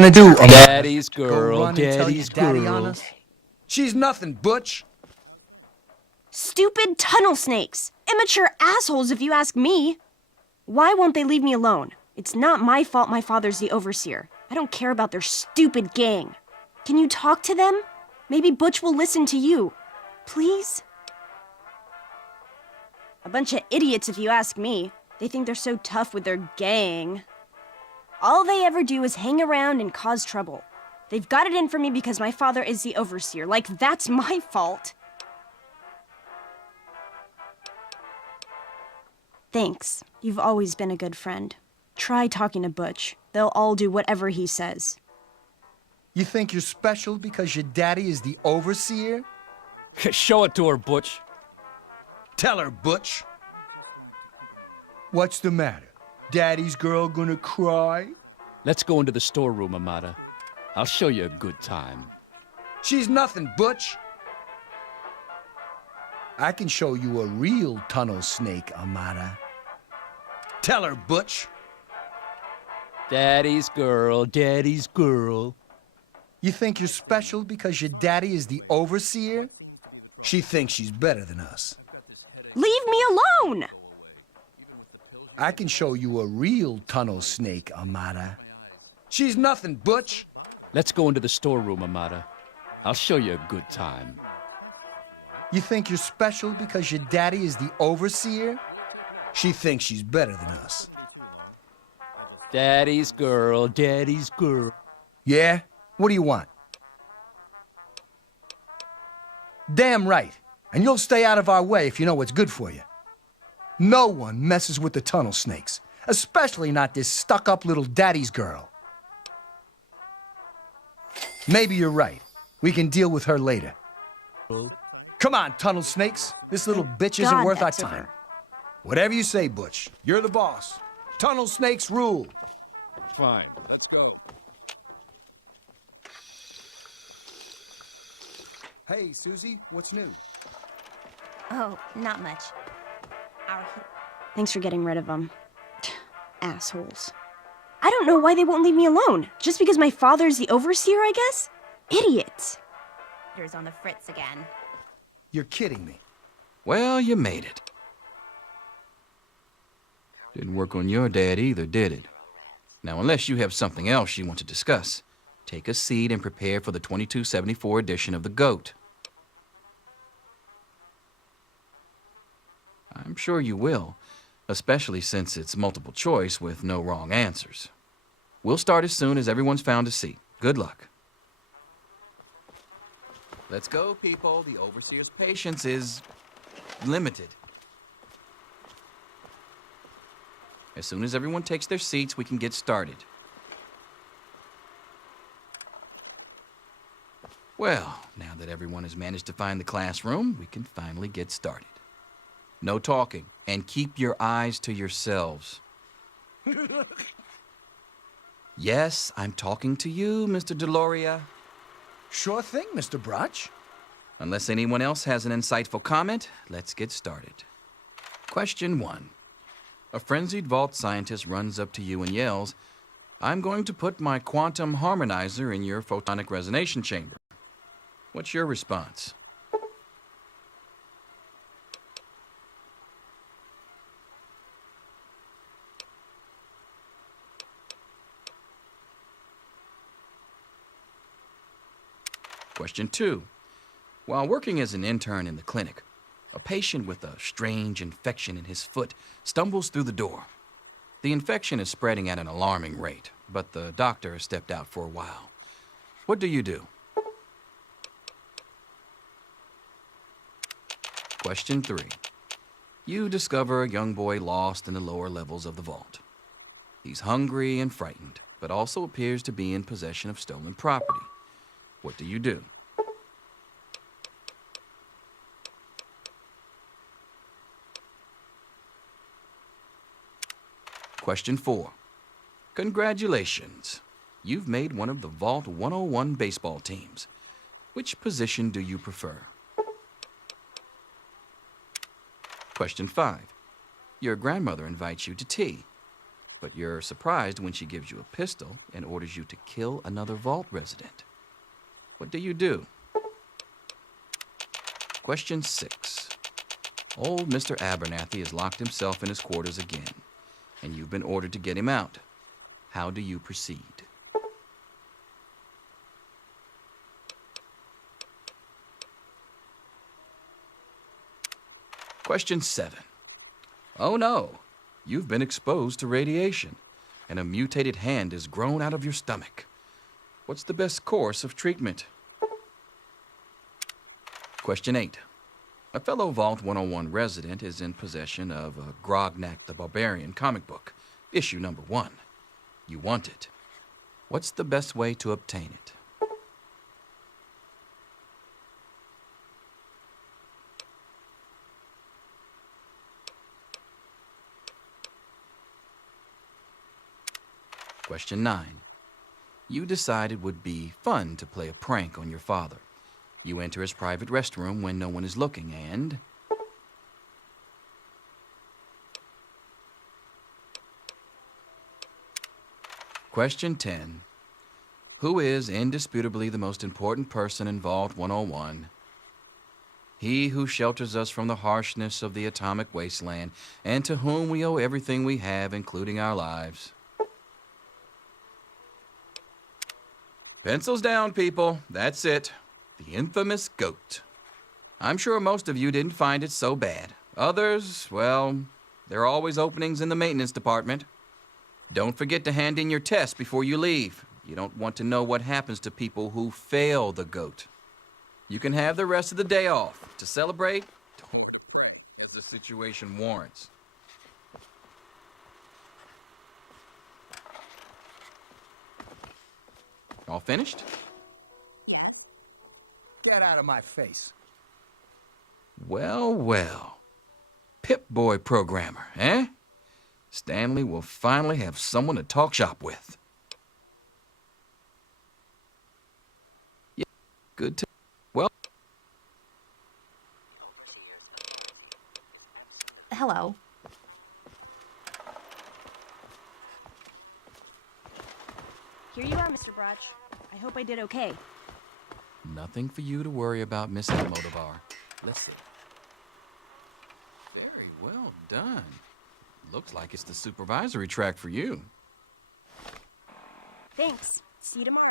gonna do? Daddy's girl, Go run and tell your daddy's daddy girl. on us? She's nothing, Butch. Stupid tunnel snakes! Immature assholes, if you ask me! Why won't they leave me alone? It's not my fault my father's the overseer. I don't care about their stupid gang. Can you talk to them? Maybe Butch will listen to you. Please? A bunch of idiots, if you ask me. They think they're so tough with their gang. All they ever do is hang around and cause trouble. They've got it in for me because my father is the overseer. Like, that's my fault. Thanks. You've always been a good friend. Try talking to Butch. They'll all do whatever he says. You think you're special because your daddy is the overseer? Show it to her, Butch. Tell her, Butch. What's the matter? Daddy's girl gonna cry? Let's go into the storeroom, Amata. I'll show you a good time. She's nothing, Butch. I can show you a real tunnel snake, Amata. Tell her, Butch. Daddy's girl, daddy's girl. You think you're special because your daddy is the overseer? She thinks she's better than us. Leave me alone! I can show you a real tunnel snake, Amata. She's nothing, Butch. Let's go into the storeroom, Amata. I'll show you a good time. You think you're special because your daddy is the overseer? She thinks she's better than us. Daddy's girl, daddy's girl. Yeah? What do you want? Damn right. And you'll stay out of our way if you know what's good for you. No one messes with the tunnel snakes, especially not this stuck-up little daddy's girl. Maybe you're right. We can deal with her later. Come on, tunnel snakes. This little bitch isn't God, worth our that's time. over. Whatever you say, Butch. You're the boss. Tunnel snakes rule. Fine, let's go. Hey, Susie, what's new? Oh, not much. Thanks for getting rid of them. Assholes. I don't know why they won't leave me alone. Just because my father's the overseer, I guess? Idiots. Here's on the fritz again. You're kidding me. Well, you made it. Didn't work on your dad either, did it? Now, unless you have something else you want to discuss, take a seat and prepare for the 2274 edition of The GOAT. I'm sure you will, especially since it's multiple choice with no wrong answers. We'll start as soon as everyone's found a seat. Good luck. Let's go, people. The overseer's patience is limited. As soon as everyone takes their seats, we can get started. Well, now that everyone has managed to find the classroom, we can finally get started. No talking, and keep your eyes to yourselves. Yes, I'm talking to you, Mr. Deloria. Sure thing, Mr. Brotch. Unless anyone else has an insightful comment, let's get started. Question 1. A frenzied vault scientist runs up to you and yells, "I'm going to put my quantum harmonizer in your photonic resonation chamber." What's your response? Question 2. While working as an intern in the clinic, a patient with a strange infection in his foot stumbles through the door. The infection is spreading at an alarming rate, but the doctor has stepped out for a while. What do you do? Question 3. You discover a young boy lost in the lower levels of the vault. He's hungry and frightened, but also appears to be in possession of stolen property. What do you do? Question 4. Congratulations. You've made one of the Vault 101 baseball teams. Which position do you prefer? Question 5. Your grandmother invites you to tea. But you're surprised when she gives you a pistol and orders you to kill another vault resident. What do? Question 6. Old Mr. Abernathy has locked himself in his quarters again, and you've been ordered to get him out. How do you proceed? Question 7. Oh no, you've been exposed to radiation, and a mutated hand has grown out of your stomach. What's the best course of treatment? Question 8. A fellow Vault 101 resident is in possession of a Grognak the Barbarian comic book, issue number 1. You want it. What's the best way to obtain it? Question 9. You decided it would be fun to play a prank on your father. You enter his private restroom when no one is looking, and... Question 10. Who is indisputably the most important person in Vault 101? He who shelters us from the harshness of the atomic wasteland, and to whom we owe everything we have, including our lives. Pencils down, people. That's it. The infamous goat. I'm sure most of you didn't find it so bad. Others, well, there are always openings in the maintenance department. Don't forget to hand in your test before you leave. You don't want to know what happens to people who fail the goat. You can have the rest of the day off. To celebrate, don't as the situation warrants. All finished? Get out of my face. Well, well. Pip-Boy programmer, eh? Stanley will finally have someone to talk shop with. Yeah, good to... Well... Hello. Here you are, Mr. Broch. I hope I did okay. Nothing for you to worry about, Miss Almodovar. Let's see. Very well done. Looks like it's the supervisory track for you. Thanks. See you tomorrow.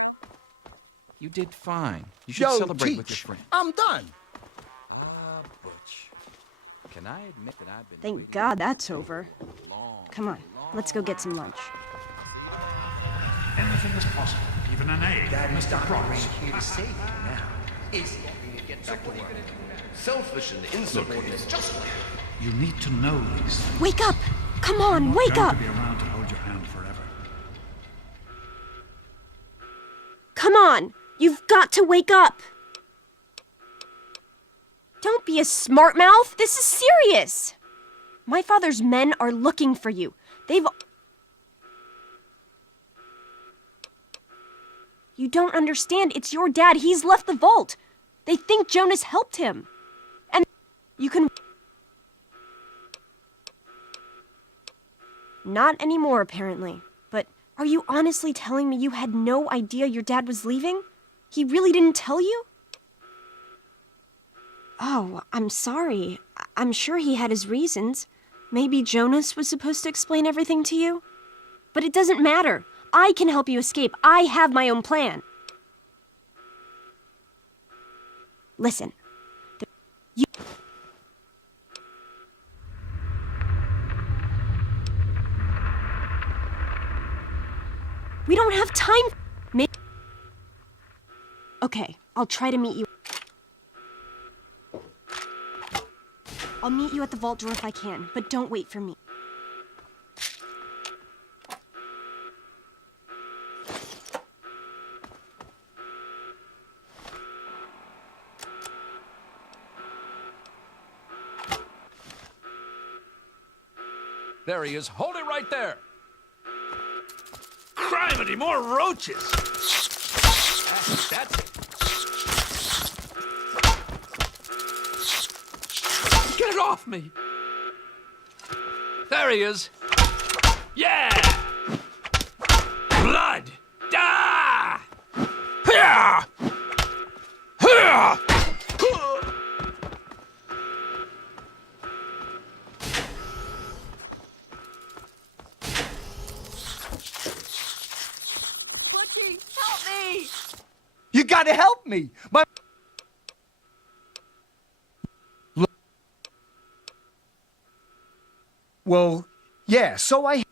You did fine. You should Yo, celebrate with your Teach, friend. I'm done. Ah, Butch. Can I admit that I've been Thank waiting God that's over. a long, Come on, let's go get some lunch. Anything is possible, even an egg, Mr. Cross. Here to save you now. Selfish and insubordinate, just like You need to know these things. Wake up! Come on, I'm wake not up! going to be around to hold your hand forever. Come on! You've got to wake up! Don't be a smart mouth! This is serious! My father's men are looking for you. They've... You don't understand. It's your dad. He's left the vault. They think Jonas helped him. And you can... Not anymore, apparently. But are you honestly telling me you had no idea your dad was leaving? He really didn't tell you? Oh, I'm sorry. I'm sure he had his reasons. Maybe Jonas was supposed to explain everything to you? But it doesn't matter. I can help you escape. I have my own plan. Listen. We don't have time. Okay, I'll try to meet you. I'll meet you at the vault door if I can, but don't wait for me. There he is. Hold it right there. Criminy, more roaches! That's it. Get it off me. There he is. Yeah! to help me. Well, yeah, so I...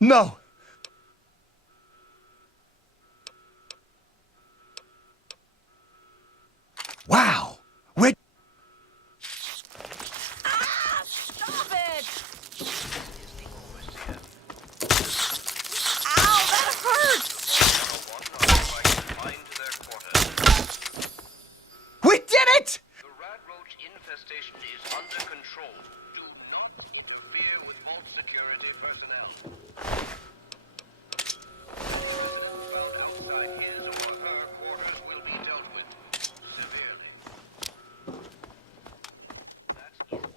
No. Wow. We're... Stop it! Ow, that hurts! We did it! The rat roach infestation is under control. Do not interfere with vault security personnel. Residents found outside his or her quarters will be dealt with severely. That is all.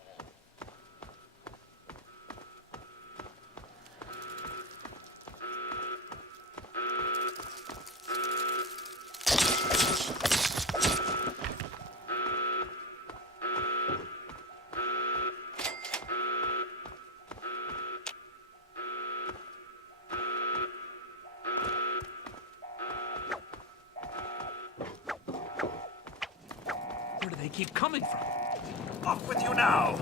Where do they keep coming from? Off with you now!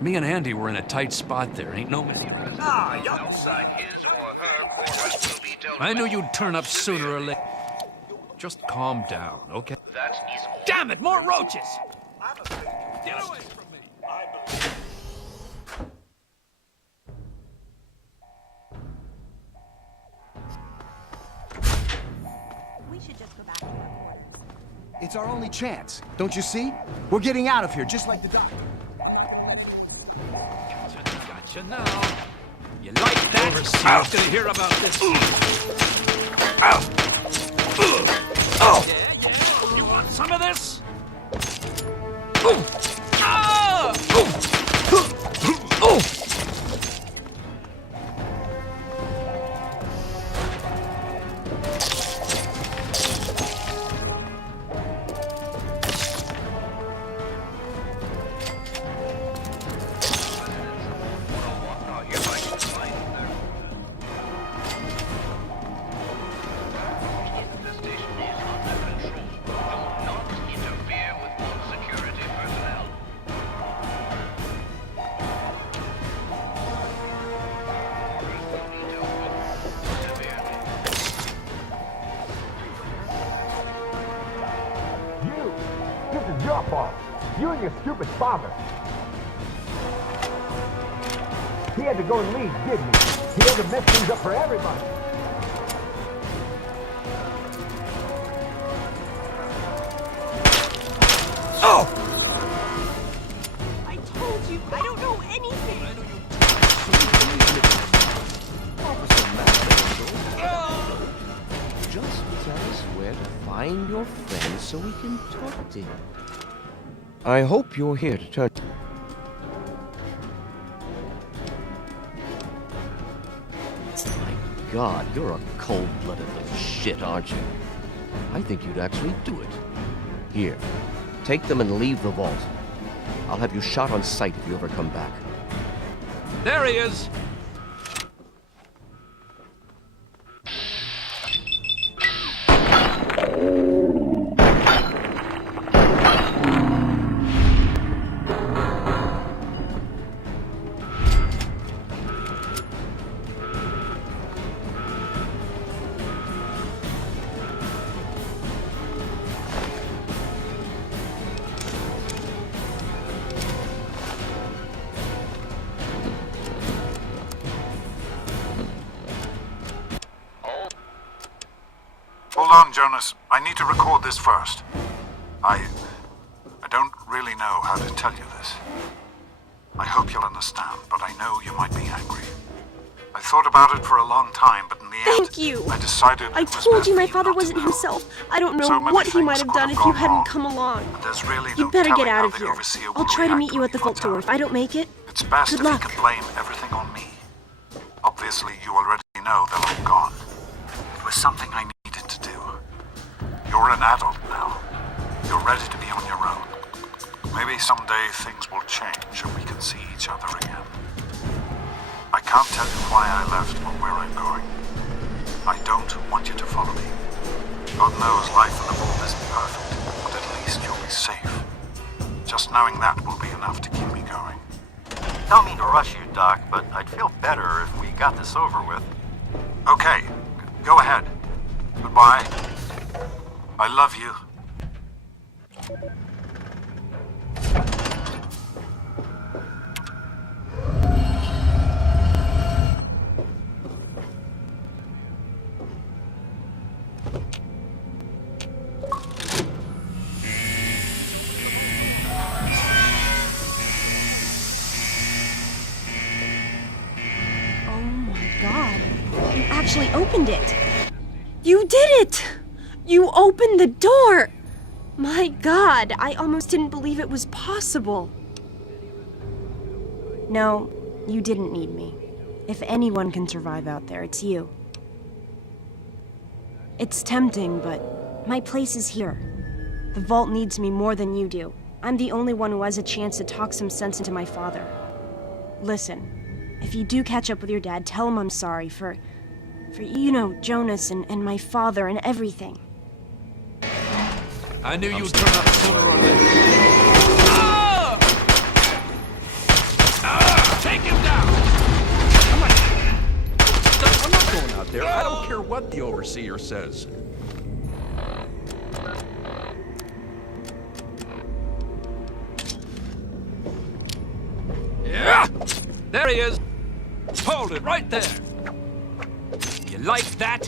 Me and Andy were in a tight spot there, ain't no mistake. Outside his or her quarters will be dealt I with. knew you'd turn up sooner or later. Just calm down, okay? That is all. Damn it, more roaches! Get away from me! We should just go back to our quarters. It's our only chance. Don't you see? We're getting out of here, just like the doc. Gotcha now. You like that? Overseer's gonna hear about this. Yeah. You want some of this? Ah! Infestation is under control. Do not interfere with vault security personnel. Quarters will be dealt with severely. You! This is your fault. You and your stupid father. He had to go and leave, didn't he? He had to mess things up for everybody. I told you, I don't know anything. Just tell us where to find your friend so we can talk to him. I hope you're here to turn... My God, you're a cold-blooded little shit, aren't you? I think you'd actually do it. Here, take them and leave the vault. I'll have you shot on sight if you ever come back. There he is! Hold on, Jonas. I need to record this first. I don't really know how to tell you this. I hope you'll understand, but I know you might be angry. I thought about it for a long time, but in the end, Thank you. I decided I it was told best you my for father not to wasn't know. himself. I don't know So many what he might things have could done have if you gone hadn't wrong. come along. But there's really You no better get telling out how of the here. overseer I'll will try to react meet you when at the you are vault door. done. If I don't make it, It's best Good if luck. you can blame everything on me. Obviously, you already know that I'm gone. It was something I needed to do. You're an adult now. You're ready to be on your own. Maybe someday things will change and we can see each other again. I can't tell you why I left or where I'm going. I don't want you to follow me. God knows life in the vault isn't perfect, but at least you'll be safe. Just knowing that will be enough to keep me going. Don't mean to rush you, Doc, but I'd feel better if we got this over with. Okay, go ahead. Goodbye. I love you. oh my god. You actually opened it. You did it! You opened the door! My god, I almost didn't believe it was possible. No, you didn't need me. If anyone can survive out there, it's you. It's tempting, but my place is here. The vault needs me more than you do. I'm the only one who has a chance to talk some sense into my father. Listen, if you do catch up with your dad, tell him I'm sorry for you know, Jonas and my father and everything. I knew you'd turn up sooner or later. Take him down! I'm not going out there. I don't care what the overseer says. Yeah! There he is! Hold it right there! You like that?